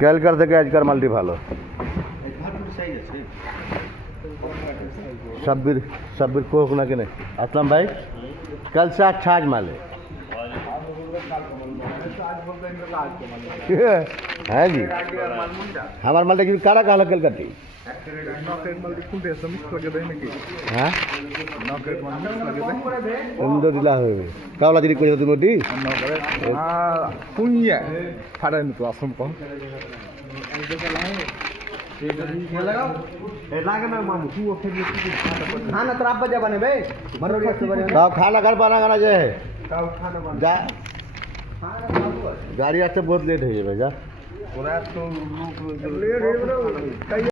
ক্যালকার থেকে আজকার মালটি ভালো। সাব্বির সাব্বির কোক না কেনে আসলাম ভাই कल से अच्छा आज माल है जी हमार मालटा কিন্তু কারা কালা কলকাতি হ্যাঁ সুন্দর দিলা হবে কাওলা যদি কইছো তুমি ওটি পুঞ্জা ফাড়াইনি তো আসম কম खाना तो आप बजा बने भाई खाना घर बना खाना जो है जा गाड़ी आते बहुत लेट है जा